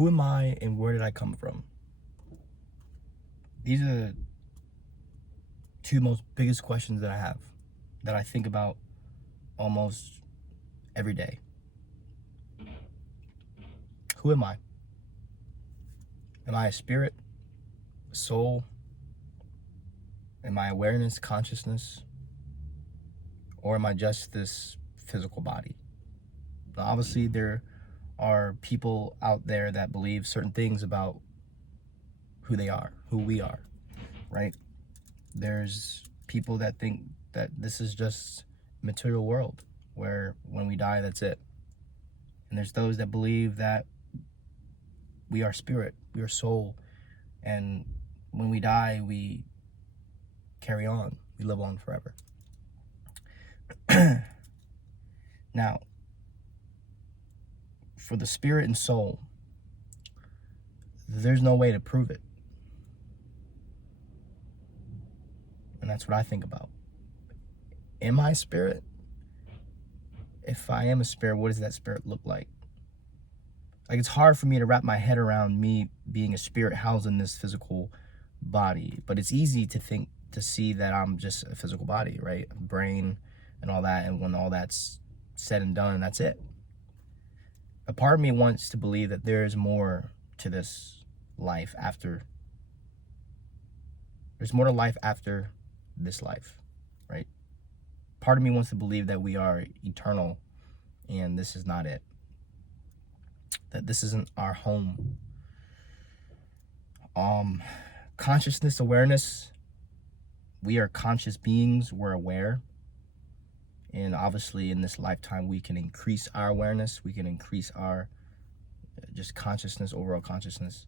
Who am I and where did I come from? These are the two most biggest questions that I have, that I think about almost every day. Who am I? Am I a spirit, a soul? Am I awareness, consciousness? Or am I just this physical body? Now, obviously, there are people out there that believe certain things about who they are, who we are, right? There's people that think that this is just material world where when we die, that's it. And there's those that believe that we are spirit, we are soul, and when we die, we carry on, we live on forever. Now, for the spirit and soul, there's no way to prove it. And that's what I think about. Am I spirit? If I am a spirit, what does that spirit look like? Like, it's hard for me to wrap my head around me being a spirit housed in this physical body, but it's easy to see that I'm just a physical body, right? A brain and all that, and when all that's said and done, that's it. A part of me wants to believe that there is more to this life after. There's more to life after this life, right? Part of me wants to believe that we are eternal and this is not it. That this isn't our home. Consciousness, awareness. We are conscious beings, we're aware. And obviously in this lifetime, we can increase our awareness. We can increase our just consciousness, overall consciousness.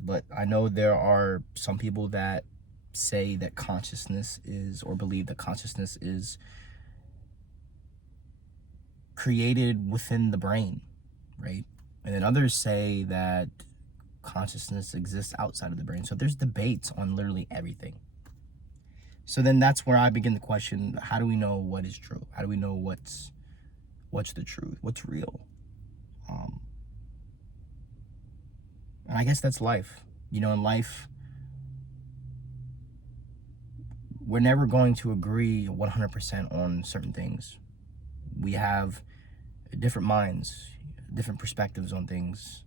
But I know there are some people that say that consciousness is, or believe that consciousness is created within the brain, right? And then others say that consciousness exists outside of the brain. So there's debates on literally everything. So then that's where I begin to question, how do we know what is true? How do we know what's the truth? What's real? And I guess that's life. You know, in life, we're never going to agree 100% on certain things. We have different minds, different perspectives on things.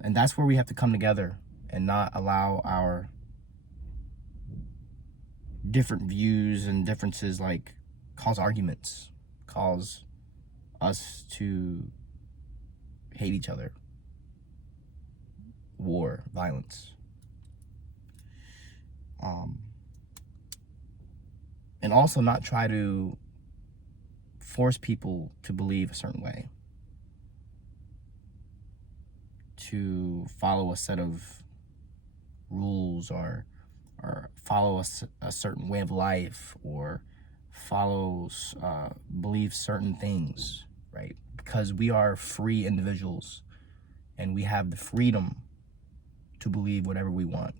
And that's where we have to come together and not allow our different views and differences like cause arguments, cause us to hate each other, war, violence. And also not try to force people to believe a certain way, to follow a set of rules, or follow a certain way of life, or believe certain things, right? Because we are free individuals and we have the freedom to believe whatever we want.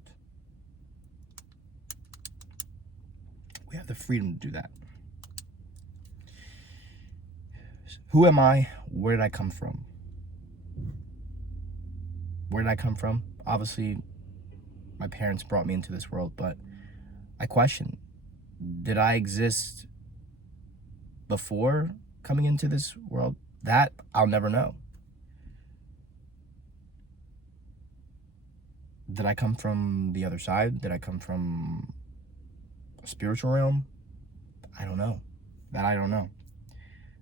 We have the freedom to do that. Who am I? Where did I come from? Where did I come from? Obviously, my parents brought me into this world, but I question, did I exist before coming into this world? That I'll never know. Did I come from the other side? Did I come from a spiritual realm? I don't know. That I don't know.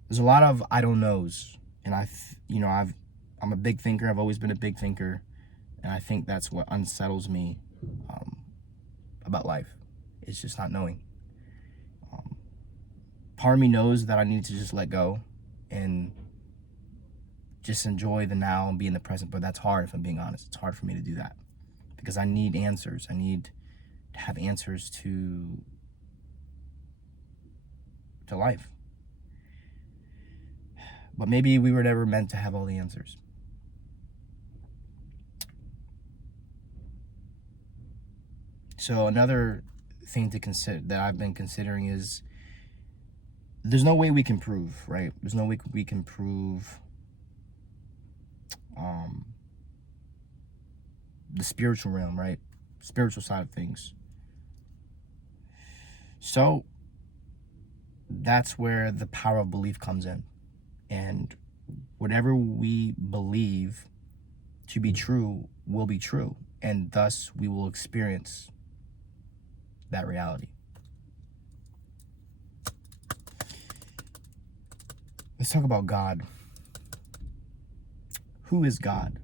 There's a lot of I don't knows, and I'm a big thinker. I've always been a big thinker, and I think that's what unsettles me about life. It's just not knowing. Part of me knows that I need to just let go and just enjoy the now and be in the present, but that's hard, if I'm being honest. It's hard for me to do that because I need answers. I need to have answers to life. But maybe we were never meant to have all the answers. So another thing to consider that I've been considering is there's no way we can prove, right? There's no way we can prove the spiritual realm, right? Spiritual side of things. So that's where the power of belief comes in. And whatever we believe to be true will be true. And thus we will experience that reality. Let's talk about God. Who is God?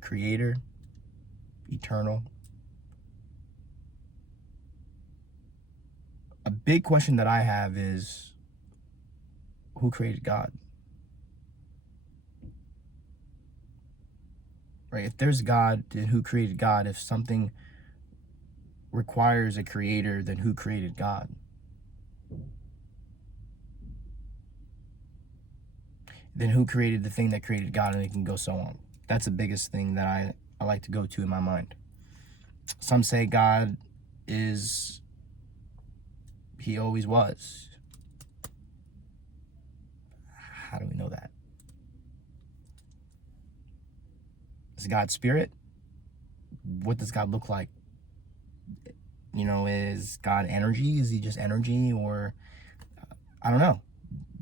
Creator, eternal. A big question that I have is, who created God? Right? If there's God, then who created God? If something requires a creator, then who created God? Then who created the thing that created God? And it can go so on. That's the biggest thing that I like to go to in my mind. Some say God is, he always was. How do we know that? Is God spirit? What does God look like? You know, is God energy? Is he just energy? Or I don't know.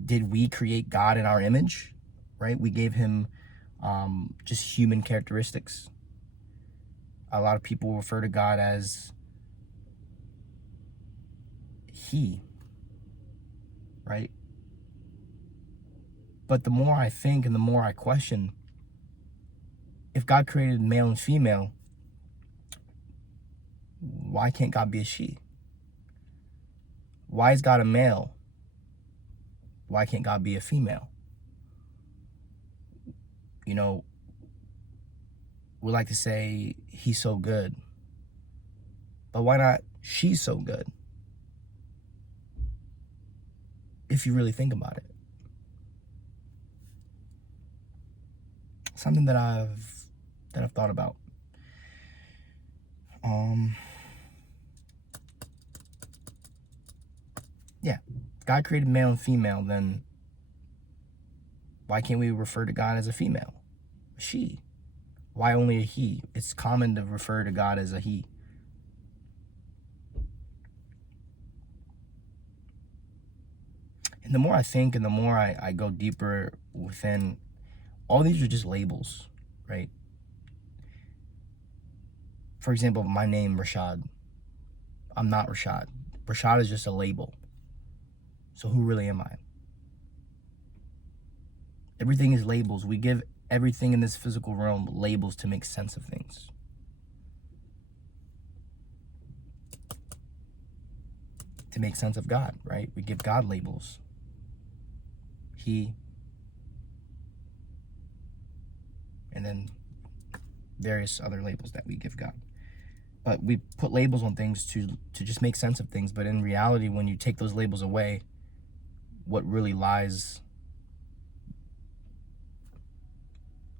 Did we create God in our image? Right? We gave him just human characteristics. A lot of people refer to God as he, right? But the more I think and the more I question, if God created male and female, why can't God be a she? Why is God a male? Why can't God be a female? You know, we like to say he's so good, but why not she's so good? If you really think about it. Something that I've thought about. Yeah, God created male and female, then why can't we refer to God as a female? She. Why only a he? It's common to refer to God as a he. And the more I think and the more I go deeper within, all these are just labels, right? For example, my name, Rashad. I'm not Rashad. Rashad is just a label. So who really am I? Everything is labels. We give everything in this physical realm labels to make sense of things. To make sense of God, right? We give God labels. He, and then various other labels that we give God. But we put labels on things to just make sense of things. But in reality, when you take those labels away, what really lies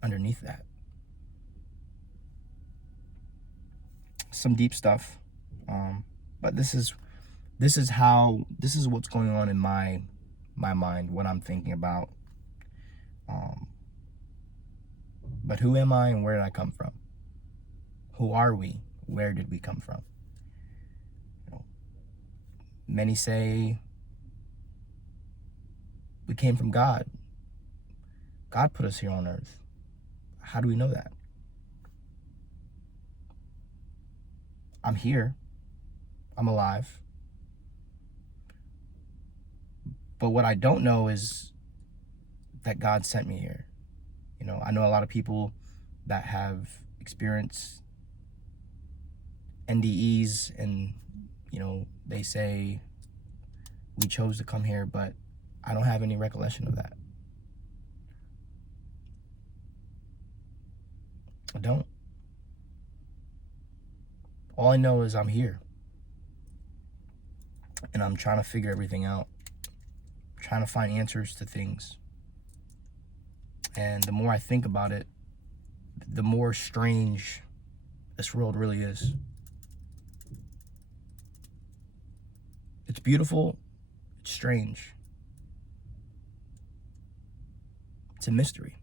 underneath that? Some deep stuff. But this is what's going on in my mind, what I'm thinking about. But who am I and where did I come from? Who are we? Where did we come from? You know, many say we came from God. God put us here on earth. How do we know that? I'm here. I'm alive. But what I don't know is that God sent me here. You know, I know a lot of people that have experienced NDEs and, you know, they say we chose to come here, but I don't have any recollection of that. I don't. All I know is I'm here. And I'm trying to figure everything out. Trying to find answers to things. And the more I think about it, the more strange this world really is. It's beautiful. It's strange. It's a mystery.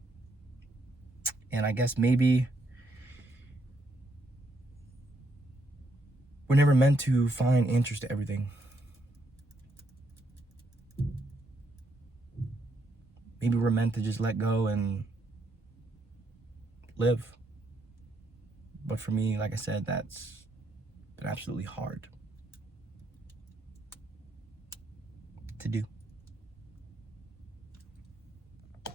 And I guess maybe we're never meant to find answers to everything. Maybe we're meant to just let go and live. But for me, like I said, that's been absolutely hard to do.